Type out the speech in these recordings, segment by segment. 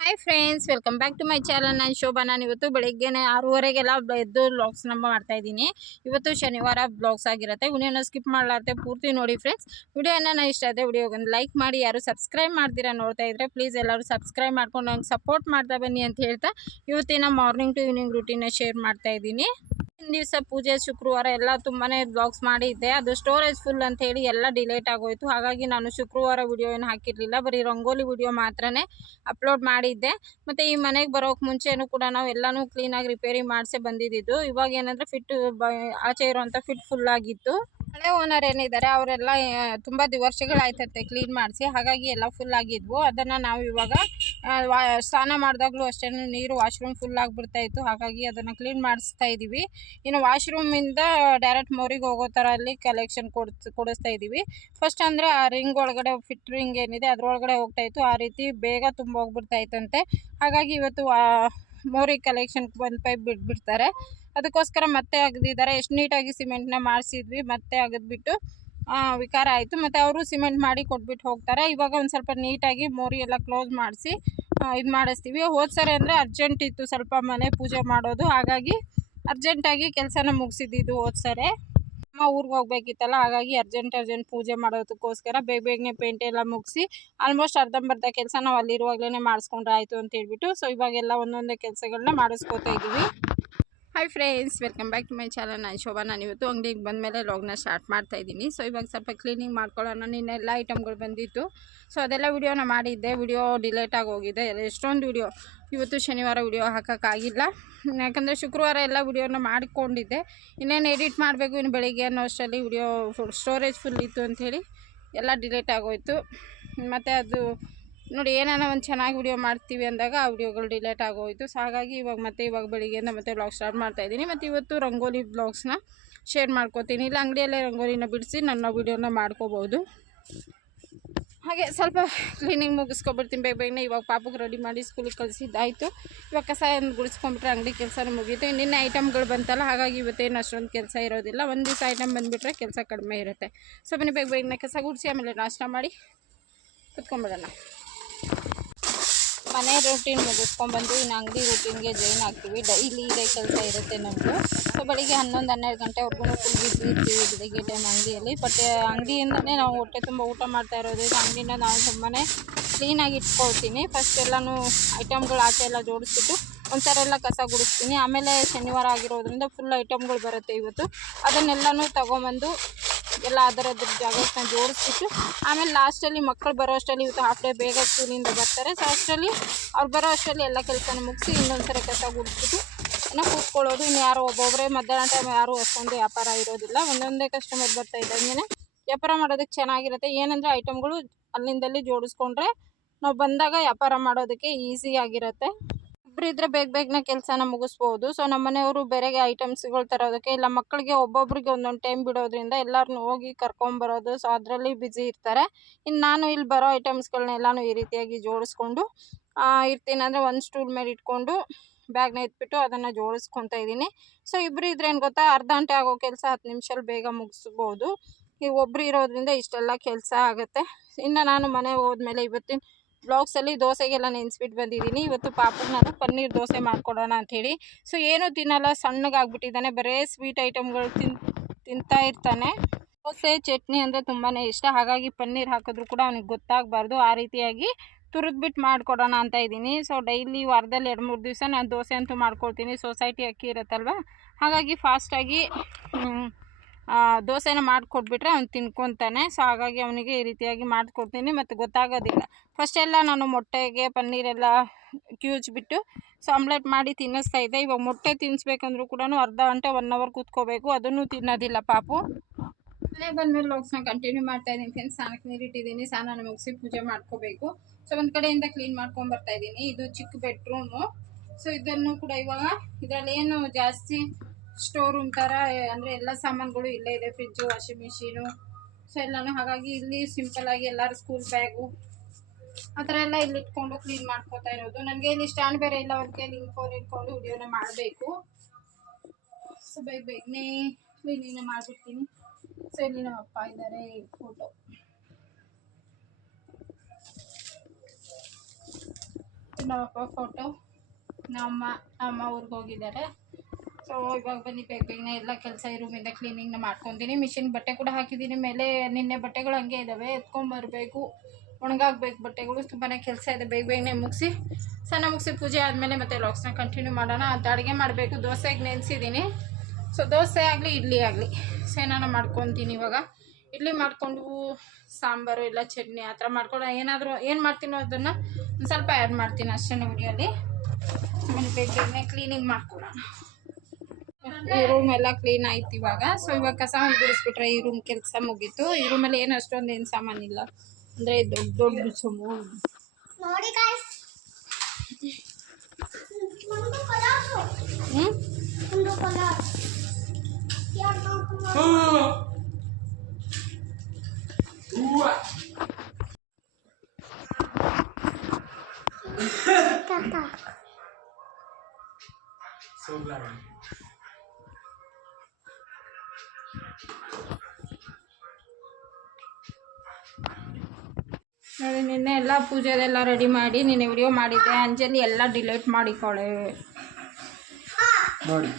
Hi friends welcome back to my channel ನಾನು ಶೋಭಾ. ನಾನು ಇವತ್ತು ಬೆಳಗ್ಗೆನೆ ಆರೂವರೆಗೆಲ್ಲ ಎದ್ದು ಬ್ಲಾಗ್ಸ್ ನಂಬ ಮಾಡ್ತಾ ಇದ್ದೀನಿ. ಇವತ್ತು ಶನಿವಾರ ಬ್ಲಾಗ್ಸ್ ಆಗಿರುತ್ತೆ. ವಿಡಿಯೋನ ಸ್ಕಿಪ್ ಮಾಡಲಾರ್ದೆ ಪೂರ್ತಿ ನೋಡಿ ಫ್ರೆಂಡ್ಸ್ ವಿಡಿಯೋನ ನಾನು ಇಷ್ಟ ಆದ್ರೆ ವಿಡಿಯೋಗೊಂದು ಲೈಕ್ ಮಾಡಿ. ಯಾರು ಸಬ್ಸ್ಕ್ರೈಬ್ ಮಾಡ್ತೀರಾ ನೋಡ್ತಾ ಇದ್ರೆ ಪ್ಲೀಸ್ ಎಲ್ಲರೂ ಸಬ್ಸ್ಕ್ರೈಬ್ ಮಾಡ್ಕೊಂಡು ನಂಗೆ ಸಪೋರ್ಟ್ ಮಾಡ್ತಾ ಬನ್ನಿ ಅಂತ ಹೇಳ್ತಾ ಇವತ್ತಿನ ಮಾರ್ನಿಂಗ್ ಟು ಈವ್ನಿಂಗ್ ರೂಟೀನ ಶೇರ್ ಮಾಡ್ತಾ ಇದ್ದೀನಿ. ದಿವಸ ಪೂಜೆ ಶುಕ್ರವಾರ ಎಲ್ಲ ತುಂಬಾ ಬ್ಲಾಗ್ಸ್ ಮಾಡಿದ್ದೆ. ಅದು ಸ್ಟೋರೇಜ್ ಫುಲ್ ಅಂತ ಹೇಳಿ ಎಲ್ಲ ಡಿಲೇಟ್ ಆಗೋಯ್ತು. ಹಾಗಾಗಿ ನಾನು ಶುಕ್ರವಾರ ವಿಡಿಯೋ ಏನು ಹಾಕಿರಲಿಲ್ಲ. ಬರೀ ರಂಗೋಲಿ ವಿಡಿಯೋ ಮಾತ್ರನೇ ಅಪ್ಲೋಡ್ ಮಾಡಿದ್ದೆ. ಮತ್ತು ಈ ಮನೆಗೆ ಬರೋಕೆ ಮುಂಚೆನೂ ಕೂಡ ನಾವು ಎಲ್ಲನೂ ಕ್ಲೀನಾಗಿ ರಿಪೇರಿ ಮಾಡಿಸೇ ಬಂದಿದ್ದು ಇವಾಗ ಏನಂದರೆ ಫಿಟ್ ಆಚೆ ಇರುವಂಥ ಫಿಟ್ ಫುಲ್ ಆಗಿತ್ತು. ಹಳೆ ಓನರ್ ಏನಿದ್ದಾರೆ ಅವರೆಲ್ಲ ತುಂಬ ವರ್ಷಗಳಾಯ್ತತ್ತೆ ಕ್ಲೀನ್ ಮಾಡಿಸಿ. ಹಾಗಾಗಿ ಎಲ್ಲ ಫುಲ್ ಆಗಿದ್ವು. ಅದನ್ನು ನಾವು ಇವಾಗ ಸ್ನಾನ ಮಾಡಿದಾಗಲೂ ಅಷ್ಟೇ ನೀರು ವಾಶ್ರೂಮ್ ಫುಲ್ ಆಗಿಬಿಡ್ತಾ ಇತ್ತು. ಹಾಗಾಗಿ ಅದನ್ನು ಕ್ಲೀನ್ ಮಾಡಿಸ್ತಾ ಇದ್ದೀವಿ ಇನ್ನು ವಾಶ್ರೂಮಿಂದ ಡೈರೆಕ್ಟ್ ಮೋರಿಗೆ ಹೋಗೋ ಥರ ಅಲ್ಲಿ ಕಲೆಕ್ಷನ್ ಕೊಡ್ಸ್, ಕೊಡಿಸ್ತಾ ಇದ್ದೀವಿ ಫಸ್ಟ್ ಅಂದರೆ ಆ ರಿಂಗ್ ಒಳಗಡೆ ಫಿಟ್ ರಿಂಗ್ ಏನಿದೆ ಅದರೊಳಗಡೆ ಹೋಗ್ತಾ ಇತ್ತು. ಆ ರೀತಿ ಬೇಗ ತುಂಬ ಹೋಗ್ಬಿಡ್ತಾ ಇತ್ತಂತೆ. ಹಾಗಾಗಿ ಇವತ್ತು ಮೋರಿ ಕಲೆಕ್ಷನ್ ಒಂದು ಪೈಪ್ ಬಿಟ್ಬಿಡ್ತಾರೆ. ಅದಕ್ಕೋಸ್ಕರ ಮತ್ತೆ ಅಗದಿದ್ದಾರೆ ಎಷ್ಟು ನೀಟಾಗಿ ಸಿಮೆಂಟ್ನ ಮಾಡಿಸಿದ್ವಿ, ಮತ್ತೆ ಅಗದ್ಬಿಟ್ಟು ವಿಕಾರ ಆಯಿತು. ಮತ್ತು ಅವರು ಸಿಮೆಂಟ್ ಮಾಡಿ ಕೊಟ್ಬಿಟ್ಟು ಹೋಗ್ತಾರೆ. ಇವಾಗ ಒಂದು ಸ್ವಲ್ಪ ನೀಟಾಗಿ ಮೋರಿ ಎಲ್ಲ ಕ್ಲೋಸ್ ಮಾಡಿಸಿ ಇದು ಮಾಡಿಸ್ತೀವಿ. ಹೋದ ಸರಿ ಅಂದರೆ ಅರ್ಜೆಂಟ್ ಇತ್ತು ಸ್ವಲ್ಪ ಮನೆ ಪೂಜೆ ಮಾಡೋದು. ಹಾಗಾಗಿ ಅರ್ಜೆಂಟಾಗಿ ಕೆಲಸನ ಮುಗಿಸಿದ್ದು ಹೋದ ಸರಿ ಅಮ್ಮ ಊರಿಗೆ ಹೋಗ್ಬೇಕಿತ್ತಲ್ಲ, ಹಾಗಾಗಿ ಅರ್ಜೆಂಟ್ ಅರ್ಜೆಂಟ್ ಪೂಜೆ ಮಾಡೋದಕ್ಕೋಸ್ಕರ ಬೇಗ ಬೇಗನೆ ಪೇಂಟ್ ಎಲ್ಲ ಮುಗಿಸಿ ಆಲ್ಮೋಸ್ಟ್ ಅರ್ಧಂಬರ್ಧ ಕೆಲಸ ನಾವು ಅಲ್ಲಿರುವಾಗಲೇ ಮಾಡಿಸ್ಕೊಂಡ್ರೆ ಆಯಿತು ಅಂತ ಹೇಳ್ಬಿಟ್ಟು ಸೊ ಇವಾಗೆಲ್ಲ ಒಂದೊಂದೇ ಕೆಲಸಗಳನ್ನ ಮಾಡಿಸ್ಕೊತಾ ಇದ್ದೀವಿ hi friends welcome back to my channel ನಾನು ಶೋಭಾ, ನಾನು ಇವತ್ತು ಅಂಗಡಿಗೆ ಬಂದಮೇಲೆ ಲಾಗ್ನ ಸ್ಟಾರ್ಟ್ ಮಾಡ್ತಾ ಇದ್ದೀನಿ. ಸೊ ಇವಾಗ ಸ್ವಲ್ಪ ಕ್ಲೀನಿಂಗ್ ಮಾಡ್ಕೊಳ್ಳೋಣ. ನಿನ್ನೆಲ್ಲ ಐಟಮ್ಗಳು ಬಂದಿತ್ತು. ಸೊ ಅದೆಲ್ಲ ವಿಡಿಯೋನ ಮಾಡಿದ್ದೆ. ವಿಡಿಯೋ ಡಿಲೇಟ್ ಆಗಿ ಹೋಗಿದೆ. ಎಲ್ಲ ಎಷ್ಟೊಂದು ವಿಡಿಯೋ ಇವತ್ತು ಶನಿವಾರ ವಿಡಿಯೋ ಹಾಕೋಕ್ಕಾಗಿಲ್ಲ ಯಾಕಂದರೆ ಶುಕ್ರವಾರ ಎಲ್ಲ ವೀಡಿಯೋನ ಮಾಡಿಕೊಂಡಿದ್ದೆ. ಇನ್ನೇನು ಎಡಿಟ್ ಮಾಡಬೇಕು, ಇನ್ನು ಬೆಳಿಗ್ಗೆ ಅನ್ನೋ ಅಷ್ಟರಲ್ಲಿ ವಿಡಿಯೋ ಸ್ಟೋರೇಜ್ ಫುಲ್ ಇತ್ತು ಅಂಥೇಳಿ ಎಲ್ಲ ಡಿಲೇಟ್ ಆಗೋಯ್ತು. ಮತ್ತು ಅದು ನೋಡಿ, ಏನಾನ ಒಂದು ಚೆನ್ನಾಗಿ ವಿಡಿಯೋ ಮಾಡ್ತೀವಿ ಅಂದಾಗ ಆ ವಿಡಿಯೋಗಳು ಡಿಲೇಟ್ ಆಗೋಯಿತು. ಸೊ ಹಾಗಾಗಿ ಇವಾಗ ಮತ್ತೆ ಇವಾಗ ಬೆಳಿಗ್ಗೆಯಿಂದ ಮತ್ತೆ ಬ್ಲಾಗ್ ಸ್ಟಾರ್ಟ್ ಮಾಡ್ತಾ ಇದ್ದೀನಿ. ಮತ್ತು ಇವತ್ತು ರಂಗೋಲಿ ಬ್ಲಾಗ್ಸ್ನ ಶೇರ್ ಮಾಡ್ಕೋತೀನಿ. ಇಲ್ಲ, ಅಂಗಡಿಯಲ್ಲೇ ರಂಗೋಲಿನ ಬಿಡಿಸಿ ನನ್ನ ವಿಡಿಯೋನ ಮಾಡ್ಕೋಬೋದು. ಹಾಗೆ ಸ್ವಲ್ಪ ಕ್ಲೀನಿಂಗ್ ಮುಗಿಸ್ಕೊಬಿಡ್ತೀನಿ. ಬೇಗ ಬೇಗನೆ ಇವಾಗ ಪಾಪಗೆ ರೆಡಿ ಮಾಡಿ ಸ್ಕೂಲಿಗೆ ಕಳಿಸಿದ್ದಾಯಿತು. ಇವಾಗ ಕಸ ಏನು ಗುಡಿಸ್ಕೊಂಬಿಟ್ರೆ ಅಂಗಡಿ ಕೆಲಸನೂ ಮುಗೀತು. ನಿನ್ನೆ ಐಟಮ್ಗಳು ಬಂತಲ್ಲ, ಹಾಗಾಗಿ ಇವತ್ತೇನು ಅಷ್ಟೊಂದು ಕೆಲಸ ಇರೋದಿಲ್ಲ. ಒಂದು ದಿವಸ ಐಟಮ್ ಬಂದುಬಿಟ್ರೆ ಕೆಲಸ ಕಡಿಮೆ ಇರುತ್ತೆ. ಸೊ, ಬನ್ನಿ, ಬೇಗ ಬೇಗನೆ ಕಸ ಗುಡಿಸಿ, ಆಮೇಲೆ ನಾಷ್ಟ ಮಾಡಿ ಕುತ್ಕೊಂಬಿಡೋಣ. ಮನೆ ರೂಟೀನ್ ಮುಗಿಸ್ಕೊಂಡ್ಬಂದು ಇನ್ನು ಅಂಗಡಿ ರೂಟೀನ್ಗೆ ಜಾಯ್ನ್ ಆಗ್ತೀವಿ. ಡೈಲಿ ಇದೇ ಕೆಲಸ ಇರುತ್ತೆ ನಮ್ಮದು ಸೊ ಬೆಳಿಗ್ಗೆ ಹನ್ನೊಂದು, ಹನ್ನೆರಡು ಗಂಟೆವರೆಗೂ ಫುಲ್ ಬಿಸಿ ಇರ್ತೀವಿ ಬೆಳಿಗ್ಗೆ ಟೈಮ್ ಅಂಗಡಿಯಲ್ಲಿ. ಬಟ್ ಅಂಗಡಿಯಿಂದನೇ ನಾವು ಹೊಟ್ಟೆ ತುಂಬ ಊಟ ಮಾಡ್ತಾ ಇರೋದ್ರಿಂದ ಅಂಗಡಿನ ನಾವು ತುಂಬಾ ಕ್ಲೀನಾಗಿ ಇಟ್ಕೊಳ್ತೀನಿ. ಫಸ್ಟ್ ಎಲ್ಲನೂ ಐಟಮ್ಗಳು ಆಚೆ ಎಲ್ಲ ಜೋಡಿಸ್ಬಿಟ್ಟು ಒಂಥರ ಎಲ್ಲ ಕಸ ಗುಡಿಸ್ತೀನಿ. ಆಮೇಲೆ ಶನಿವಾರ ಆಗಿರೋದ್ರಿಂದ ಫುಲ್ ಐಟಮ್ಗಳು ಬರುತ್ತೆ ಇವತ್ತು. ಅದನ್ನೆಲ್ಲನೂ ತಗೊಂಬಂದು ಎಲ್ಲ ಅದರದ್ರ ಜಾಗಕ್ಕೆ ಜೋಡಿಸ್ಬಿಟ್ಟು, ಆಮೇಲೆ ಲಾಸ್ಟಲ್ಲಿ ಮಕ್ಕಳು ಬರೋ ಅಷ್ಟರಲ್ಲಿ ಇವತ್ತು ಹಾಫ್ ಡೇ ಬೇಗ ಸ್ಕೂಲಿಂದ ಬರ್ತಾರೆ. ಸೊ ಅಷ್ಟರಲ್ಲಿ ಅವ್ರು ಬರೋ ಅಷ್ಟರಲ್ಲಿ ಎಲ್ಲ ಕೆಲಸನ ಮುಗಿಸಿ ಇನ್ನೊಂದ್ಸರಿ ಕೆಲಸ ಗುಡಿಸ್ಬಿಟ್ಟು ಇನ್ನು ಕೂತ್ಕೊಳ್ಳೋದು. ಇನ್ನು ಯಾರೋ ಒಬ್ಬೊಬ್ಬರೇ ಮಧ್ಯಾಹ್ನ ಟೈಮ್ ಯಾರೂ ಅಷ್ಟೊಂದು ವ್ಯಾಪಾರ ಇರೋದಿಲ್ಲ. ಒಂದೊಂದೇ ಕಸ್ಟಮರ್ ಬರ್ತಾ ಇದ್ದಂಗೆ ವ್ಯಾಪಾರ ಮಾಡೋದಕ್ಕೆ ಚೆನ್ನಾಗಿರುತ್ತೆ. ಏನಂದರೆ ಐಟಮ್ಗಳು ಅಲ್ಲಿಂದಲ್ಲಿ ಜೋಡಿಸ್ಕೊಂಡ್ರೆ ನಾವು ಬಂದಾಗ ವ್ಯಾಪಾರ ಮಾಡೋದಕ್ಕೆ ಈಸಿ ಒಬ್ರು ಇದ್ರೆ ಬೇಗ ಬೇಗನೆ ಕೆಲಸನ ಮುಗಿಸ್ಬೋದು. ಸೊ ನಮ್ಮ ಮನೆಯವರು ಬೇರೆಗೆ ಐಟಮ್ಸ್ಗಳು ತರೋದಕ್ಕೆ ಇಲ್ಲ, ಮಕ್ಕಳಿಗೆ ಒಬ್ಬೊಬ್ರಿಗೆ ಒಂದೊಂದು ಟೈಮ್ ಬಿಡೋದ್ರಿಂದ ಎಲ್ಲರನ್ನೂ ಹೋಗಿ ಕರ್ಕೊಂಬರೋದು ಸೊ ಅದರಲ್ಲಿ ಬ್ಯುಸಿ ಇರ್ತಾರೆ. ಇನ್ನು ನಾನು ಇಲ್ಲಿ ಬರೋ ಐಟಮ್ಸ್ಗಳನ್ನೆಲ್ಲನೂ ಈ ರೀತಿಯಾಗಿ ಜೋಡಿಸ್ಕೊಂಡು ಇರ್ತೀನಿ ಅಂದರೆ ಒಂದು ಸ್ಟೂಲ್ ಮೇಲೆ ಇಟ್ಕೊಂಡು ಬ್ಯಾಗ್ನ ಎತ್ಬಿಟ್ಟು ಅದನ್ನು ಜೋಡಿಸ್ಕೊತಾ ಇದ್ದೀನಿ. ಸೊ ಇಬ್ಬರು ಇದ್ರೆ ಏನು ಗೊತ್ತಾ, ಅರ್ಧ ಗಂಟೆ ಆಗೋ ಕೆಲಸ ಹತ್ತು ನಿಮಿಷಲ್ಲಿ ಬೇಗ ಮುಗಿಸ್ಬೋದು. ಈಗ ಒಬ್ರು ಇರೋದ್ರಿಂದ ಇಷ್ಟೆಲ್ಲ ಕೆಲಸ ಆಗುತ್ತೆ. ಇನ್ನು ನಾನು ಮನೆಗೆ ಹೋದ್ಮೇಲೆ ಇವತ್ತಿನ ಬ್ಲಾಗ್ಸಲ್ಲಿ ದೋಸೆಗೆಲ್ಲ ನೆನೆಸ್ಬಿಟ್ಟು ಬಂದಿದ್ದೀನಿ. ಇವತ್ತು ಪಾಪಗೆ ನಾನು ಪನ್ನೀರ್ ದೋಸೆ ಮಾಡಿಕೊಡೋಣ ಅಂಥೇಳಿ. ಸೊ ಏನೂ ತಿನ್ನಲ್ಲ, ಸಣ್ಣಗಾಗ್ಬಿಟ್ಟಿದ್ದಾನೆ. ಬರೇ ಸ್ವೀಟ್ ಐಟಮ್ಗಳು ತಿನ್, ತಿಂತಾ ಇರ್ತಾನೆ. ದೋಸೆ, ಚಟ್ನಿ ಅಂದರೆ ತುಂಬಾ ಇಷ್ಟ. ಹಾಗಾಗಿ ಪನ್ನೀರ್ ಹಾಕಿದ್ರು ಕೂಡ ಅವ್ನಿಗೆ ಗೊತ್ತಾಗಬಾರ್ದು. ಆ ರೀತಿಯಾಗಿ ತುರಿದ್ಬಿಟ್ಟು ಮಾಡಿಕೊಡೋಣ ಅಂತ ಇದ್ದೀನಿ. ಸೊ ಡೈಲಿ ವಾರದಲ್ಲಿ ಎರಡು ಮೂರು ದಿವಸ ನಾನು ದೋಸೆ ಅಂತೂ ಮಾಡ್ಕೊಳ್ತೀನಿ. ಸೊಸೈಟಿ ಅಕ್ಕಿ ಇರುತ್ತಲ್ವ? ಹಾಗಾಗಿ ಫಾಸ್ಟಾಗಿ ದೋಸೆನ ಮಾಡಿಕೊಟ್ಬಿಟ್ರೆ ಅವ್ನು ತಿನ್ಕೊತಾನೆ. ಸೊ ಹಾಗಾಗಿ ಅವನಿಗೆ ಈ ರೀತಿಯಾಗಿ ಮಾಡಿಕೊಡ್ತೀನಿ, ಮತ್ತು ಗೊತ್ತಾಗೋದಿಲ್ಲ. ಫಸ್ಟ್ ಎಲ್ಲ ನಾನು ಮೊಟ್ಟೆಗೆ ಪನ್ನೀರೆಲ್ಲ ಕ್ಯೂಚ್ಬಿಟ್ಟು ಸೊ ಆಮ್ಲೆಟ್ ಮಾಡಿ ತಿನ್ನಿಸ್ತಾ ಇದ್ದೆ. ಇವಾಗ ಮೊಟ್ಟೆ ತಿನ್ನಿಸ್ಬೇಕಂದ್ರೂ ಕೂಡ ಅರ್ಧ ಗಂಟೆ ಒನ್ ಅವರ್ ಕೂತ್ಕೋಬೇಕು. ಅದನ್ನು ತಿನ್ನೋದಿಲ್ಲ ಪಾಪು. ಮನೆ ಬಂದಮೇಲೆ ವ್ಲಾಗ್ಸ್ನ ಕಂಟಿನ್ಯೂ ಮಾಡ್ತಾ ಇದ್ದೀನಿ ಫ್ರೆಂಡ್ಸ್ ಸ್ನಾನಕ್ಕೆ ನೀರಿಟ್ಟಿದ್ದೀನಿ ಸ್ನಾನ ಮುಗಿಸಿ ಪೂಜೆ ಮಾಡ್ಕೋಬೇಕು. ಸೊ ಒಂದು ಕಡೆಯಿಂದ ಕ್ಲೀನ್ ಮಾಡ್ಕೊಂಡು ಬರ್ತಾ ಇದ್ದೀನಿ. ಇದು ಚಿಕ್ಕ ಬೆಡ್ರೂಮು ಸೊ ಇದನ್ನು ಕೂಡ ಇವಾಗ ಇದರಲ್ಲಿ ಏನು ಜಾಸ್ತಿ ಸ್ಟೋರ್ ರೂಮ್ ಥರ ಅಂದ್ರೆ ಎಲ್ಲ ಸಾಮಾನುಗಳು ಇಲ್ಲೇ ಇದೆ ಫ್ರಿಜ್ ವಾಷಿಂಗ್ ಮಿಷಿನು ಸೊ ಎಲ್ಲನೂ ಹಾಗಾಗಿ ಇಲ್ಲಿ ಸಿಂಪಲ್ ಆಗಿ ಎಲ್ಲರೂ ಸ್ಕೂಲ್ ಬ್ಯಾಗು ಆ ಥರ ಎಲ್ಲ ಇಲ್ಲಿ ಇಟ್ಕೊಂಡು ಕ್ಲೀನ್ ಮಾಡ್ಕೋತಾ ಇರೋದು. ನನಗೆ ಇಲ್ಲಿ ಸ್ಟ್ಯಾಂಡ್ ಬೇರೆ ಇಲ್ಲ, ಅದಕ್ಕೆ ಲಿಂಕ್ ಫೋನ್ ಇಟ್ಕೊಂಡು ವಿಡಿಯೋನ ಮಾಡಬೇಕು. ಸೊ ಬೇಗ ಬೇಗನೆ ಕ್ಲೀನಿನ ಮಾಡಿಬಿಡ್ತೀನಿ. ಸೊ ಇಲ್ಲಿ ನಮ್ಮ ಅಪ್ಪ ಇದ್ದಾರೆ ಫೋಟೋ ನಮ್ಮಪ್ಪ ಫೋಟೋ ನಮ್ಮ ಅಮ್ಮ ಊರಿಗೆ ಹೋಗಿದ್ದಾರೆ. ಸೊ ಇವಾಗ ಬನ್ನಿ, ಬೇಗ ಬೇಗನೆ ಎಲ್ಲ ಕೆಲಸ ರೂಮಿಂದ ಕ್ಲೀನಿಂಗ್ನ ಮಾಡ್ಕೊತೀನಿ. ಮಿಷಿನ್ ಬಟ್ಟೆ ಕೂಡ ಹಾಕಿದ್ದೀನಿ ಮೇಲೆ ನಿನ್ನೆ ಬಟ್ಟೆಗಳು ಹಂಗೆ ಇದ್ದಾವೆ ಎತ್ಕೊಂಬರ್ಬೇಕು ಒಣಗಾಗಬೇಕು ಬಟ್ಟೆಗಳು. ತುಂಬಾ ಕೆಲಸ ಇದೆ. ಬೇಗ ಬೇಗನೆ ಮುಗಿಸಿ, ಸಣ್ಣ ಮುಗಿಸಿ ಪೂಜೆ ಆದಮೇಲೆ ಮತ್ತೆ ಲಾಕ್ಸ್ನ ಕಂಟಿನ್ಯೂ ಮಾಡೋಣ ಅದು ಅಡುಗೆ ಮಾಡಬೇಕು. ದೋಸೆಗೆ ನೆನೆಸಿದ್ದೀನಿ ಸೊ ದೋಸೆ ಆಗಲಿ, ಇಡ್ಲಿ ಆಗಲಿ. ಸೇನಾನ ಮಾಡ್ಕೊತೀನಿ ಇವಾಗ. ಇಡ್ಲಿ ಮಾಡಿಕೊಂಡು ಸಾಂಬಾರು ಇಲ್ಲ, ಚಟ್ನಿ ಆ ಥರ ಮಾಡ್ಕೊಂಡು ಏನಾದರೂ ಏನು ಮಾಡ್ತೀನೋ ಅದನ್ನು ಒಂದು ಸ್ವಲ್ಪ ಆ್ಯಡ್ ಮಾಡ್ತೀನಿ ಅಷ್ಟೇ ವಿಡಿಯೋಲಿ ಆಮೇಲೆ ಬೇಗ ಬೇಗನೆ ಕ್ಲೀನಿಂಗ್ ಮಾಡ್ಕೊಳ್ಳೋಣ ಈ ರೂಮ್ ಎಲ್ಲ ಕ್ಲೀನ್ ಆಯ್ತು ಇವಾಗ. ಸೊ ಇವಾಗ ಕಸ ಬಿಡಿಸ್ಬಿಟ್ರೆ ಈ ರೂಮ್ ಕೆಲಸ ಮುಗೀತು. ಈ ರೂಮಲ್ಲಿ ಏನು ಅಷ್ಟೊಂದು ಏನು ಸಾಮಾನಿಲ್ಲ ಅಂದರೆ ದೊಡ್ಡ ದೊಡ್ಡ ಸುಮ್ಮು ನೋಡಿ ಗಾಯ್ಸ್ ನೋಡಿ ನಿನ್ನೆ ಎಲ್ಲ ಪೂಜೆದೆಲ್ಲ ರೆಡಿ ಮಾಡಿ ನಿನ್ನೆ ವಿಡಿಯೋ ಮಾಡಿದ್ದೆ. ಅಂಜಲಿ ಎಲ್ಲ ಡಿಲೀಟ್ ಮಾಡಿಕೊಳ್ಳೆ ನೋಡಿ.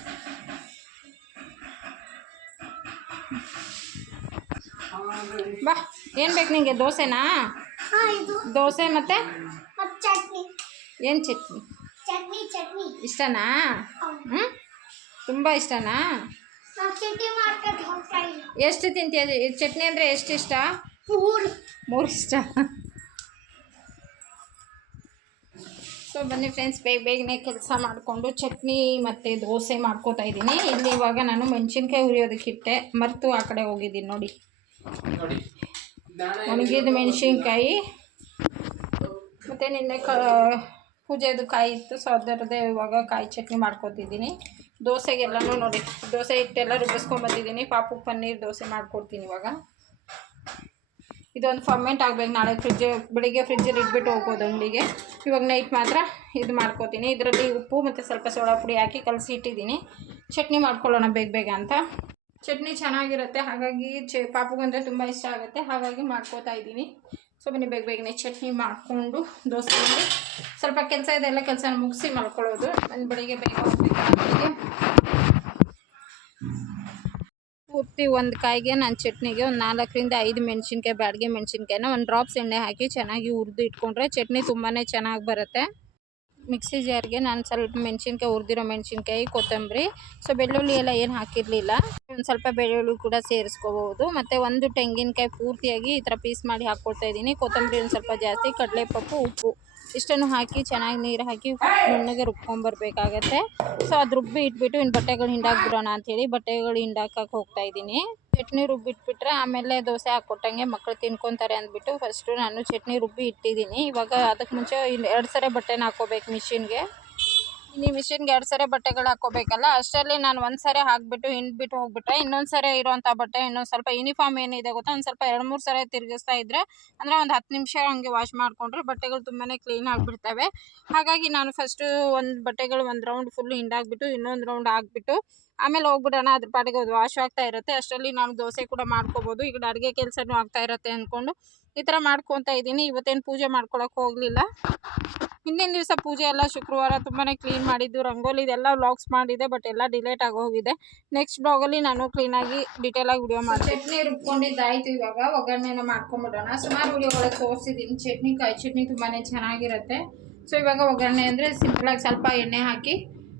ಬಾ ಏನು ಬೇಕು ನಿಂಗೆ? ದೋಸೆನಾ? ಹಾ ಇದು. ದೋಸೆ ಮತ್ತೆ? ಏನ್ ಚಟ್ನಿ. ಏನು ಚಟ್ನಿ? ಚಟ್ನಿ ಚಟ್ನಿ. ಇಷ್ಟನಾ? ಹ್ಞೂ ತುಂಬ ಇಷ್ಟನಾ? ಎಷ್ಟು ತಿಂತೀಯ? ಈ ಚಟ್ನಿ ಅಂದರೆ ಎಷ್ಟು ಇಷ್ಟ? ಮೂರು. ಮೂರು ಇಷ್ಟ. ಸೊ ಬನ್ನಿ ಫ್ರೆಂಡ್ಸ್ ಬೇಗ ಬೇಗನೆ ಕೆಲಸ ಮಾಡಿಕೊಂಡು ಚಟ್ನಿ ಮತ್ತು ದೋಸೆ ಮಾಡ್ಕೋತಾ ಇದ್ದೀನಿ. ಇಲ್ಲಿ ಇವಾಗ ನಾನು ಮೆಣಸಿನ್ಕಾಯಿ ಹುರಿಯೋದಕ್ಕಿಟ್ಟೆ ಮರೆತು ಆ ಕಡೆ ಹೋಗಿದ್ದೀನಿ ನೋಡಿ. ಒಣಗಿದ ಮೆಣಸಿನ್ಕಾಯಿ. ಮತ್ತು ನಿನ್ನೆ ಕ ಪೂಜೆದು ಕಾಯಿ ಇತ್ತು. ಸೊ ಅದರದ್ದೇ ಇವಾಗ ಕಾಯಿ ಚಟ್ನಿ ಮಾಡ್ಕೊತಿದ್ದೀನಿ. ದೋಸೆಗೆಲ್ಲನೂ ನೋಡಿ. ದೋಸೆ ಹಿಟ್ಟೆಲ್ಲ ರುಬ್ಬಿಸ್ಕೊಂಬಂದಿದ್ದೀನಿ ಪಾಪು ಪನ್ನೀರ್ ದೋಸೆ ಮಾಡ್ಕೊಡ್ತೀನಿ ಇವಾಗ. ಇದೊಂದು ಫರ್ಮೆಂಟ್ ಆಗಬೇಕು. ನಾಳೆ ಫ್ರಿಜ್ ಬೆಳಿಗ್ಗೆ ಫ್ರಿಜ್ಜಲ್ಲಿ ಇಟ್ಬಿಟ್ಟು ಹೋಗೋದು ಅಂಗಡಿಗೆ. ಇವಾಗ ನೈಟ್ ಮಾತ್ರ ಇದು ಮಾಡ್ಕೋತೀನಿ. ಇದರಲ್ಲಿ ಉಪ್ಪು ಮತ್ತು ಸ್ವಲ್ಪ ಸೋಡಾ ಪುಡಿ ಹಾಕಿ ಕಲಸಿ ಇಟ್ಟಿದ್ದೀನಿ. ಚಟ್ನಿ ಮಾಡ್ಕೊಳ್ಳೋಣ ಬೇಗ ಬೇಗ ಅಂತ. ಚಟ್ನಿ ಚೆನ್ನಾಗಿರುತ್ತೆ. ಹಾಗಾಗಿ ಚೆ ಪಾಪುಗಂದರೆ ತುಂಬ ಇಷ್ಟ ಆಗುತ್ತೆ. ಹಾಗಾಗಿ ಮಾಡ್ಕೋತಾ ಇದ್ದೀನಿ. ಸೊ, ಬನ್ನಿ ಬೇಗ ಬೇಗನೆ ಚಟ್ನಿ ಮಾಡಿಕೊಂಡು ದೋಸೆ ಸ್ವಲ್ಪ ಕೆಲಸ ಇದೆ, ಎಲ್ಲ ಕೆಲಸ ಮುಗಿಸಿ ಮಾಡ್ಕೊಳ್ಳೋದು ಬೆಳಿಗ್ಗೆ ಬೇಗ ಹೋಗ್ಬೇಕು ಪೂರ್ತಿ ಒಂದು ಕಾಯಿಗೆ ನಾನು ಚಟ್ನಿಗೆ ಒಂದು ನಾಲ್ಕರಿಂದ ಐದು ಮೆಣಸಿನ್ಕಾಯಿ, ಬ್ಯಾಡಿಗೆ ಮೆಣಸಿನ್ಕಾಯಿನ ಒಂದು ಡ್ರಾಪ್ಸ್ ಎಣ್ಣೆ ಹಾಕಿ ಚೆನ್ನಾಗಿ ಹುರಿದು ಇಟ್ಕೊಂಡ್ರೆ ಚಟ್ನಿ ತುಂಬಾ ಚೆನ್ನಾಗಿ ಬರುತ್ತೆ. ಮಿಕ್ಸಿ ಜಾರ್ಗೆ ನಾನು ಸ್ವಲ್ಪ ಮೆಣಸಿನ್ಕಾಯಿ, ಹುರಿದಿರೋ ಮೆಣಸಿನ್ಕಾಯಿ, ಕೊತ್ತಂಬರಿ. ಸೊ ಬೆಳ್ಳುಳ್ಳಿ ಎಲ್ಲ ಏನು ಹಾಕಿರಲಿಲ್ಲ. ಒಂದು ಸ್ವಲ್ಪ ಬೆಳ್ಳುಳ್ಳಿ ಕೂಡ ಸೇರಿಸ್ಕೋಬಹುದು. ಮತ್ತು ಒಂದು ತೆಂಗಿನಕಾಯಿ ಪೂರ್ತಿಯಾಗಿ ಈ ಥರ ಪೀಸ್ ಮಾಡಿ ಹಾಕ್ಕೊಡ್ತಾ ಇದ್ದೀನಿ. ಕೊತ್ತಂಬರಿ ಒಂದು ಸ್ವಲ್ಪ ಜಾಸ್ತಿ, ಕಡಲೆಪಪ್ಪು, ಉಪ್ಪು. ಇಷ್ಟನ್ನು ಹಾಕಿ, ಚೆನ್ನಾಗಿ ನೀರು ಹಾಕಿ ನುಣ್ಣಗೆ ರುಬ್ಕೊಂಬರ್ಬೇಕಾಗತ್ತೆ. ಸೊ ಅದು ರುಬ್ಬಿ ಇಟ್ಬಿಟ್ಟು ಇನ್ನು ಬಟ್ಟೆಗಳು ಹಿಂಡಾಕ್ಬಿಡೋಣ ಅಂಥೇಳಿ ಬಟ್ಟೆಗಳು ಹಿಂಡಾಕಕ್ಕೆ ಹೋಗ್ತಾ ಇದ್ದೀನಿ. ಚಟ್ನಿ ರುಬ್ಬಿಟ್ಬಿಟ್ರೆ ಆಮೇಲೆ ದೋಸೆ ಹಾಕ್ಕೊಟ್ಟಂಗೆ ಮಕ್ಕಳು ತಿನ್ಕೊತಾರೆ ಅಂದ್ಬಿಟ್ಟು ಫಸ್ಟು ನಾನು ಚಟ್ನಿ ರುಬ್ಬಿ ಇಟ್ಟಿದ್ದೀನಿ. ಇವಾಗ ಅದಕ್ಕೆ ಮುಂಚೆ ಇನ್ನು ಎರಡು ಸರಿ ಬಟ್ಟೆನ ಹಾಕೋಬೇಕು ಮಿಷಿನ್ಗೆ ಈ ಮಿಷಿನ್ಗೆ ಎರಡು ಸರಿ ಬಟ್ಟೆಗಳು ಹಾಕೋಬೇಕಲ್ಲ ಅಷ್ಟರಲ್ಲಿ ನಾನು ಒಂದು ಸರಿ ಹಾಕ್ಬಿಟ್ಟು ಹಿಂಡ್ಬಿಟ್ಟು ಹೋಗ್ಬಿಟ್ರೆ ಇನ್ನೊಂದು ಸರಿ ಇರೋವಂಥ ಬಟ್ಟೆ ಇನ್ನೊಂದು ಸ್ವಲ್ಪ ಯೂನಿಫಾರ್ಮ್ ಏನಿದೆ ಗೊತ್ತಾ, ಒಂದು ಸ್ವಲ್ಪ ಎರಡು ಮೂರು ಸರಿ ತಿರುಗಿಸ್ತಾ ಇದ್ದರೆ ಅಂದರೆ ಒಂದು ಹತ್ತು ನಿಮಿಷ ಹಂಗೆ ವಾಶ್ ಮಾಡಿಕೊಂಡ್ರೆ ಬಟ್ಟೆಗಳು ತುಂಬಾ ಕ್ಲೀನ್ ಆಗಿಬಿಡ್ತವೆ. ಹಾಗಾಗಿ ನಾನು ಫಸ್ಟು ಒಂದು ಬಟ್ಟೆಗಳು ಒಂದು ರೌಂಡ್ ಫುಲ್ ಹಿಂಡಾಕ್ಬಿಟ್ಟು ಇನ್ನೊಂದು ರೌಂಡ್ ಹಾಕ್ಬಿಟ್ಟು, ಆಮೇಲೆ ಹೋಗ್ಬಿಡೋಣ, ಅದ್ರ ಪಾಟಿಗೆ ಅದು ವಾಶ್ ಆಗ್ತಾ ಇರುತ್ತೆ. ಅಷ್ಟರಲ್ಲಿ ನಾನು ದೋಸೆ ಕೂಡ ಮಾಡ್ಕೋಬೋದು. ಈಗ ಅಡುಗೆ ಕೆಲಸನೂ ಆಗ್ತಾ ಇರುತ್ತೆ ಅಂದ್ಕೊಂಡು ಈ ಥರ ಮಾಡ್ಕೊತಾ ಇದ್ದೀನಿ ಇವತ್ತೇನು ಪೂಜೆ ಮಾಡ್ಕೊಳಕ್ಕೆ ಹೋಗಲಿಲ್ಲ. ಹಿಂದಿನ ದಿವಸ ಪೂಜೆ ಎಲ್ಲ ಶುಕ್ರವಾರ ತುಂಬಾ ಕ್ಲೀನ್ ಮಾಡಿದ್ದು, ರಂಗೋಲಿ ಇದೆಲ್ಲ ವ್ಲಾಗ್ಸ್ ಮಾಡಿದೆ ಬಟ್ ಎಲ್ಲ ಡಿಲೇಟ್ ಆಗೋಗಿದೆ. ನೆಕ್ಸ್ಟ್ ಬ್ಲಾಗಲ್ಲಿ ನಾನು ಕ್ಲೀನಾಗಿ ಡೀಟೇಲಾಗಿ ವಿಡಿಯೋ ಮಾಡಿ ಚಟ್ನಿ ರುಬ್ಕೊಂಡಿದ್ದಾಯ್ತು ಇವಾಗ, ಒಗ್ಗರಣೆನ ಮಾಡ್ಕೊಂಬಿಡೋಣ. ಸುಮಾರು ವಿಡಿಯೋಗಳಿಗೆ ತೋರಿಸಿದ್ದೀನಿ. ಚಟ್ನಿ ಕಾಯಿ ಚಟ್ನಿ ತುಂಬಾ ಚೆನ್ನಾಗಿರುತ್ತೆ. ಸೊ ಇವಾಗ ಒಗ್ಗರಣೆ ಅಂದರೆ ಸಿಂಪಲಾಗಿ ಸ್ವಲ್ಪ ಎಣ್ಣೆ ಹಾಕಿ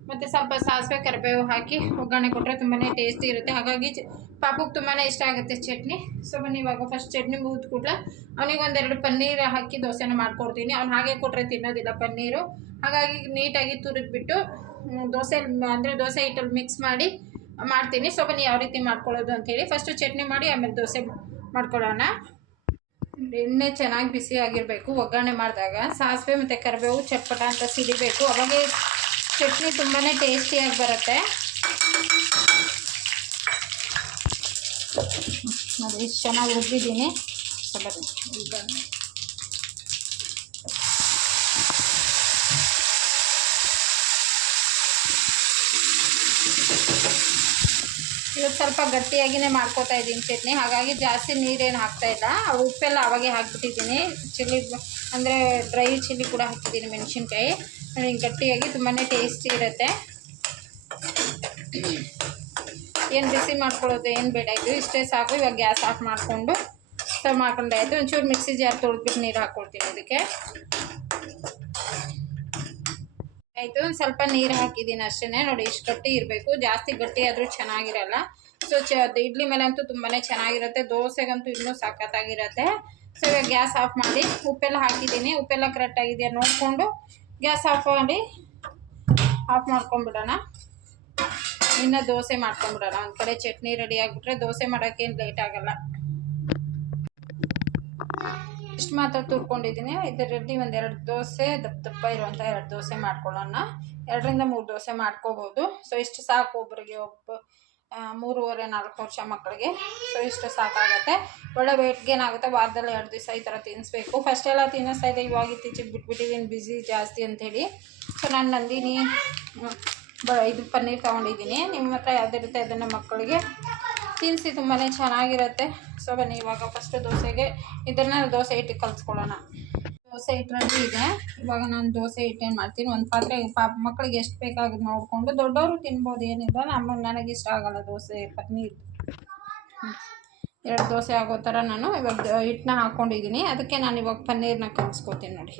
ಮತ್ತು ಸ್ವಲ್ಪ ಸಾಸಿವೆ, ಕರಿಬೇವು ಹಾಕಿ ಒಗ್ಗರಣೆ ಕೊಟ್ಟರೆ ತುಂಬಾ ಟೇಸ್ಟಿ ಇರುತ್ತೆ. ಹಾಗಾಗಿ ಪಾಪುಗೆ ತುಂಬಾ ಇಷ್ಟ ಆಗುತ್ತೆ ಚಟ್ನಿ. ಸೊ ಬನ್ನಿ, ಇವಾಗ ಫಸ್ಟ್ ಚಟ್ನಿ ಮುಗಿದ ಕೂಡಲೇ ಅವನಿಗೆ ಒಂದೆರಡು ಪನ್ನೀರ್ ಹಾಕಿ ದೋಸೆನ ಮಾಡ್ಕೊಡ್ತೀನಿ. ಅವ್ನು ಹಾಗೆ ಕೊಟ್ಟರೆ ತಿನ್ನೋದಿಲ್ಲ ಪನ್ನೀರು. ಹಾಗಾಗಿ ನೀಟಾಗಿ ತುರಿದ್ಬಿಟ್ಟು ದೋಸೆ, ಅಂದರೆ ದೋಸೆ ಹಿಟ್ಟಲ್ಲಿ ಮಿಕ್ಸ್ ಮಾಡಿ ಮಾಡ್ತೀನಿ. ಸೊ ಬನ್ನಿ, ಯಾವ ರೀತಿ ಮಾಡ್ಕೊಳ್ಳೋದು ಅಂತೇಳಿ. ಫಸ್ಟು ಚಟ್ನಿ ಮಾಡಿ, ಆಮೇಲೆ ದೋಸೆ ಮಾಡ್ಕೊಳ್ಳೋಣ. ಎಣ್ಣೆ ಚೆನ್ನಾಗಿ ಬಿಸಿ ಆಗಿರಬೇಕು ಒಗ್ಗರಣೆ ಮಾಡಿದಾಗ. ಸಾಸಿವೆ ಮತ್ತು ಕರಿಬೇವು ಚಟ್ಪಟ ಅಂತ ಸಿಡಿಬೇಕು ಅವಾಗೆ ಚಟ್ನಿ ತುಂಬಾ ಟೇಸ್ಟಿಯಾಗಿ ಬರುತ್ತೆ. ಅದು ಇಷ್ಟು ಚೆನ್ನಾಗಿ ರುಬ್ಬಿದ್ದೀನಿ ಇವತ್ತು ಸ್ವಲ್ಪ ಗಟ್ಟಿಯಾಗಿನೇ ಮಾಡ್ಕೋತಾ ಇದ್ದೀನಿ ಚಟ್ನಿ. ಹಾಗಾಗಿ ಜಾಸ್ತಿ ನೀರೇನು ಹಾಕ್ತಾ ಇಲ್ಲ. ಉಪ್ಪೆಲ್ಲ ಅವಾಗೆ ಹಾಕ್ಬಿಟ್ಟಿದ್ದೀನಿ. ಚಿಲ್ಲಿ ಅಂದರೆ ಡ್ರೈ ಚಿಲ್ಲಿ ಕೂಡ ಹಾಕಿದ್ದೀನಿ ಮೆಣಸಿನ್ಕಾಯಿ. ನೋಡಿ ಗಟ್ಟಿಯಾಗಿ ತುಂಬಾ ಟೇಸ್ಟಿ ಇರುತ್ತೆ. ಏನು ಬಿಸಿ ಮಾಡ್ಕೊಳ್ಳೋದು ಏನು ಬೇಡ, ಇದು ಇಷ್ಟೇ ಸಾಕು. ಇವಾಗ ಗ್ಯಾಸ್ ಆಫ್ ಮಾಡಿಕೊಂಡು ಸರ್ವ್ ಮಾಡ್ಕೊಂಡು ಆಯಿತು, ಒಂಚೂರು ಮಿಕ್ಸಿ ಜಾರ್ ತೊಳೆದ್ಬಿಟ್ಟು ನೀರು ಹಾಕ್ಕೊಳ್ತೀನಿ ಇದಕ್ಕೆ. ಆಯಿತು, ಒಂದು ಸ್ವಲ್ಪ ನೀರು ಹಾಕಿದ್ದೀನಿ ಅಷ್ಟೇ ನೋಡಿ, ಇಷ್ಟು ಗಟ್ಟಿ ಇರಬೇಕು. ಜಾಸ್ತಿ ಗಟ್ಟಿ ಆದರೂ ಚೆನ್ನಾಗಿರಲ್ಲ. ಸೊ ಚ, ಅದು ಇಡ್ಲಿ ಮೇಲೆ ಅಂತೂ ತುಂಬಾ ಚೆನ್ನಾಗಿರುತ್ತೆ. ದೋಸೆಗಂತೂ ಇನ್ನೂ ಸಖತ್ತಾಗಿರುತ್ತೆ. ಸೊ ಇವಾಗ ಗ್ಯಾಸ್ ಆಫ್ ಮಾಡಿ ಉಪ್ಪೆಲ್ಲ ಹಾಕಿದ್ದೀನಿ ಉಪ್ಪೆಲ್ಲ ಕರೆಕ್ಟಾಗಿದೆಯಾ ನೋಡಿಕೊಂಡು ಗ್ಯಾಸ್ ಆಫ್ ಮಾಡಿ ಆಫ್ ಮಾಡ್ಕೊಂಬಿಡೋಣ. ಇನ್ನು ದೋಸೆ ಮಾಡ್ಕೊಂಬಿಡೋಣ. ಒಂದು ಕಡೆ ಚಟ್ನಿ ರೆಡಿ ಆಗಿಬಿಟ್ರೆ ದೋಸೆ ಮಾಡೋಕ್ಕೇನು ಲೇಟ್ ಆಗಲ್ಲ. ಇಷ್ಟು ಮಾತ್ರ ತುರ್ಕೊಂಡಿದ್ದೀನಿ. ಇದರಲ್ಲಿ ಒಂದೆರಡು ದೋಸೆ, ದಪ್ಪ ದಪ್ಪ ಇರುವಂಥ ಎರಡು ದೋಸೆ ಮಾಡ್ಕೊಳ್ಳೋಣ. ಎರಡರಿಂದ ಮೂರು ದೋಸೆ ಮಾಡ್ಕೋಬೋದು. ಸೊ ಇಷ್ಟು ಸಾಕು ಒಬ್ಬರಿಗೆ ಒಬ್ಬ ಮೂರುವರೆ, ನಾಲ್ಕು ವರ್ಷ ಮಕ್ಕಳಿಗೆ. ಸೊ ಇಷ್ಟು ಸಾಕಾಗುತ್ತೆ. ಒಳ್ಳೆ ವೆಯ್ಟ್ ಗೇನ್ ಆಗುತ್ತೆ. ವಾರದಲ್ಲಿ ಎರಡು ದಿವಸ ಈ ಥರ ತಿನ್ನಿಸ್ಬೇಕು. ಫಸ್ಟ್ ಎಲ್ಲ ತಿನ್ನಿಸ್ತಾ ಇದೆ ಇವಾಗ ಇತ್ತೀಚೆಗೆ ಬಿಟ್ಬಿಟ್ಟಿದ್ದೀನಿ ಬ್ಯುಸಿ ಜಾಸ್ತಿ ಅಂಥೇಳಿ. ಸೊ ನಾನು ನಂದಿನಿ ಇದು ಪನ್ನೀರ್ ತೊಗೊಂಡಿದ್ದೀನಿ. ನಿಮ್ಮ ಹತ್ರ ಯಾವುದಿರುತ್ತೆ ಅದನ್ನು ಮಕ್ಕಳಿಗೆ ತಿನ್ನಿಸಿ. ತುಂಬಾ ಚೆನ್ನಾಗಿರುತ್ತೆ. ಸೊ ಬನ್ನಿ. ಇವಾಗ ಫಸ್ಟ್ ದೋಸೆಗೆ ಇದನ್ನ ದೋಸೆ ಹಿಟ್ಟಿಗೆ ಕಲಿಸ್ಕೊಳ್ಳೋಣ. ದೋಸೆ ಹಿಟ್ಟು ಇದೆ. ಇವಾಗ ನಾನು ದೋಸೆ ಹಿಟ್ಟು ಏನು ಮಾಡ್ತೀನಿ. ಒಂದು ಪಾತ್ರೆ ಪಾಪ ಮಕ್ಕಳಿಗೆ ಎಷ್ಟು ಬೇಕಾಗುತ್ತೆ ನೋಡಿಕೊಂಡು ದೊಡ್ಡವರು ತಿನ್ಬೋದು ಏನಿಲ್ಲ. ನಮ್ಮ ನನಗೆ ಇಷ್ಟ ಆಗಲ್ಲ ದೋಸೆ ಪನ್ನೀರ್ ಎರಡು ದೋಸೆ ಆಗೋ ಥರ ನಾನು ಇವಾಗ ಹಿಟ್ಟನ್ನ ಹಾಕ್ಕೊಂಡಿದ್ದೀನಿ ಅದಕ್ಕೆ ನಾನು ಇವಾಗ ಪನ್ನೀರ್ನ ಕಲಿಸ್ಕೊತೀನಿ ನೋಡಿ.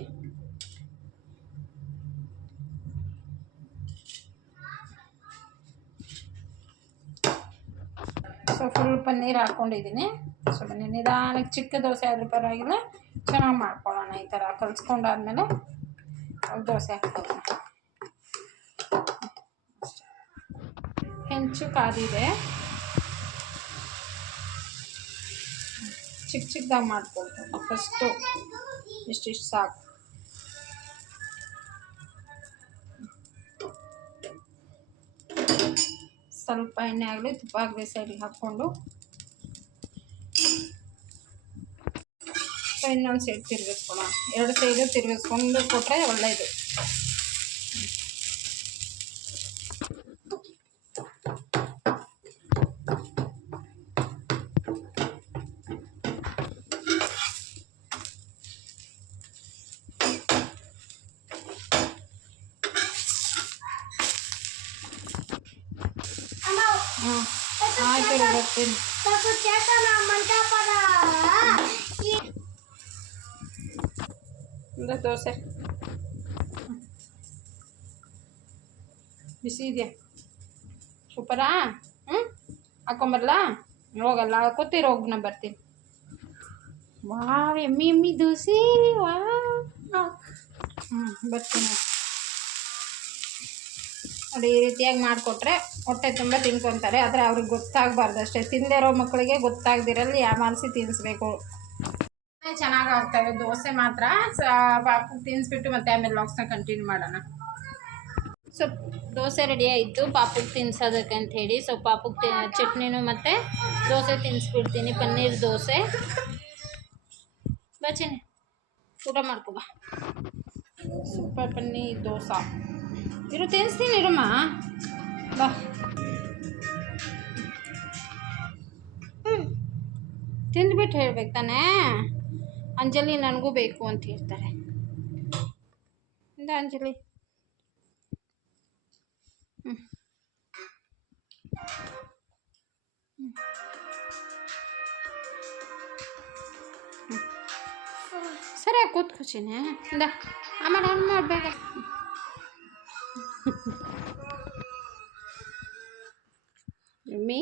ಸೊ ಫುಲ್ ಪನ್ನೀರ್ ಹಾಕ್ಕೊಂಡಿದ್ದೀನಿ ಸೊ ಬನ್ನಿ ನಿಧಾನಕ್ಕೆ ಚಿಕ್ಕ ದೋಸೆ ಆದರೂ ಪರವಾಗಿಲ್ಲ. ಚೆನ್ನಾಗಿ ಮಾಡ್ಕೊಳ್ಳೋಣ ಈ ಥರ ಕಲಿಸ್ಕೊಂಡಾದ್ಮೇಲೆ ದೋಸೆ ಹಾಕ್ಕೊಳ್ಳೋಣ ಹೆಂಚು ಕಾದಿದೆ ಚಿಕ್ಕ ಚಿಕ್ಕದಾಗಿ ಮಾಡ್ಕೊಳ್ತೀನಿ. ಫಸ್ಟು ಇಷ್ಟಿಷ್ಟು ಸಾಕು. ಸ್ವಲ್ಪ ಎಣ್ಣೆ ಆಗಲಿ ತುಪ್ಪ ಆಗಲಿ ಸೈಡಿಗೆ ಹಾಕ್ಕೊಂಡು ಇನ್ನೊಂದು ಸೈಡ್ ತಿರುಗಿಸ್ಕೊಳ ಎರಡು ಸೈಡು ತಿರುಗಿಸ್ಕೊಂಡು ಕೊಟ್ಟರೆ ಒಳ್ಳೆಯದು ಇಲ್ಲ ದೋಸೆ ಬಿಸಿ ಇದೆಯಾ ಸೂಪರಾ ಹ್ಞೂ ಹಾಕೊಂಬರ್ಲಾ ಹೋಗಲ್ಲ ಹಾಕೋತೀರ ಹೋಗಿ ಬರ್ತೀನಿ. ವಾವ್, ಎಮ್ಮಿ ಎಮ್ಮಿ, ದೋಸೆ ವಾ ಹ್ಞೂ ಬರ್ತೀನಿ ನೋಡಿ, ಈ ರೀತಿಯಾಗಿ ಮಾಡಿಕೊಟ್ರೆ ಹೊಟ್ಟೆ ತುಂಬ ತಿನ್ಕೊತಾರೆ. ಆದರೆ ಅವ್ರಿಗೆ ಗೊತ್ತಾಗಬಾರ್ದು ಅಷ್ಟೇ. ತಿಂದೇ ಇರೋ ಮಕ್ಕಳಿಗೆ ಗೊತ್ತಾಗ್ದಿರಲ್ಲಿ ಯಾಮಾರಿಸಿ ತಿನ್ನಿಸ್ಬೇಕು ಚೆನ್ನಾಗಿ ಆಗ್ತವೆ ದೋಸೆ ಮಾತ್ರ. ತಿನ್ಸ್ಬಿಟ್ಟು ತಿನ್ನಿಸ್ಬಿಟ್ಟು ಮತ್ತೆ ಆಮೇಲೆ ಲಾಕ್ಸ್ನ ಕಂಟಿನ್ಯೂ ಮಾಡೋಣ. ಸೊ ದೋಸೆ ರೆಡಿ ಆಯಿತು ಪಾಪುಗೆ ತಿನ್ಸೋದಕ್ಕೆ ಅಂತ ಹೇಳಿ. ಸೊ ಪಾಪುಗೆ ಚಟ್ನಿನೂ ಮತ್ತು ದೋಸೆ ತಿನ್ನಿಸ್ಬಿಡ್ತೀನಿ ಪನ್ನೀರ್ ದೋಸೆ. ಬಚನೆ ಊಟ ಮಾಡ್ಕೊ ಬಾ. ಸೂಪರ್ ಪನ್ನೀರ್ ದೋಸೆ. ಇರು ತಿನ್ನಿಸ್ತೀನಿ ಇರಮ್ಮ ಬಾ. ಹ್ಞೂ ತಿಂದ್ಬಿಟ್ಟು ಹೇಳ್ಬೇಕು ತಾನೇ? ಅಂಜಲಿ ನನಗೂ ಬೇಕು ಅಂತ ಹೇಳ್ತಾರೆ. ಇಂದ ಅಂಜಲಿ. ಹ್ಞೂ ಸರಿ ಕೂತ್ಕೋಚಿನೇ ಇಂದ. ಆಮೇಲೆ ಆನ್ ಮಾಡಬೇಡ ಎಮ್ಮಿ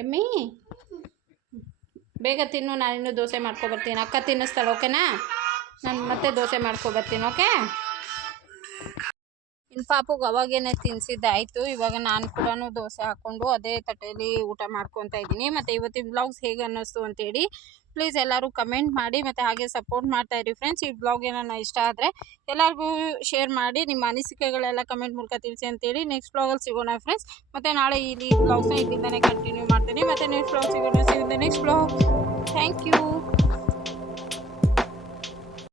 ಎಮ್ಮಿ ಬೇಗ ತಿನ್ನು, ನಾನು ಇನ್ನೂ ದೋಸೆ ಮಾಡ್ಕೊಬರ್ತೀನಿ ಅಕ್ಕ ತಿನ್ನಿಸ್ತಾಳೆ, ಓಕೆನಾ? ನಾನು ಮತ್ತೆ ದೋಸೆ ಮಾಡ್ಕೊಬರ್ತೀನಿ ಓಕೆ? ಇನ್ನು ಪಾಪುಗೆ ಅವಾಗೇನೆ ತಿನ್ಸಿದ್ದಾಯಿತು ಇವಾಗ ನಾನು ಕೂಡ ದೋಸೆ ಹಾಕ್ಕೊಂಡು ಅದೇ ತಟ್ಟೆಯಲ್ಲಿ ಊಟ ಮಾಡ್ಕೊತಾ ಇದ್ದೀನಿ. ಮತ್ತು ಇವತ್ತಿನ ಬ್ಲೌಸ್ ಹೇಗೆ ಅನ್ನಿಸ್ತು ಅಂತೇಳಿ ಪ್ಲೀಸ್ ಎಲ್ಲರೂ ಕಮೆಂಟ್ ಮಾಡಿ ಮತ್ತು ಹಾಗೆ ಸಪೋರ್ಟ್ ಮಾಡ್ತಾ ಇರಿ ಫ್ರೆಂಡ್ಸ್ ಈ ಬ್ಲಾಗ್ ಏನೋ ಇಷ್ಟ ಆದರೆ ಎಲ್ಲರಿಗೂ ಶೇರ್ ಮಾಡಿ, ನಿಮ್ಮ ಅನಿಸಿಕೆಗಳೆಲ್ಲ ಕಮೆಂಟ್ ಮೂಲಕ ತಿಳಿಸಿ ಅಂತೇಳಿ ನೆಕ್ಸ್ಟ್ ಬ್ಲಾಗಲ್ಲಿ ಸಿಗೋಣ ಫ್ರೆಂಡ್ಸ್ ಮತ್ತು ನಾಳೆ ಇಲ್ಲಿ ಬ್ಲಾಗ್ಸ್ನ ಇಲ್ಲಿಂದನೇ ಕಂಟಿನ್ಯೂ ಮಾಡ್ತೀನಿ. ಮತ್ತು ನೆಕ್ಸ್ಟ್ ಬ್ಲಾಗ್ ಸಿಗೋಣ ಸಿಗುತ್ತೆ ನೆಕ್ಸ್ಟ್ ಬ್ಲಾಗ್ ಥ್ಯಾಂಕ್ ಯು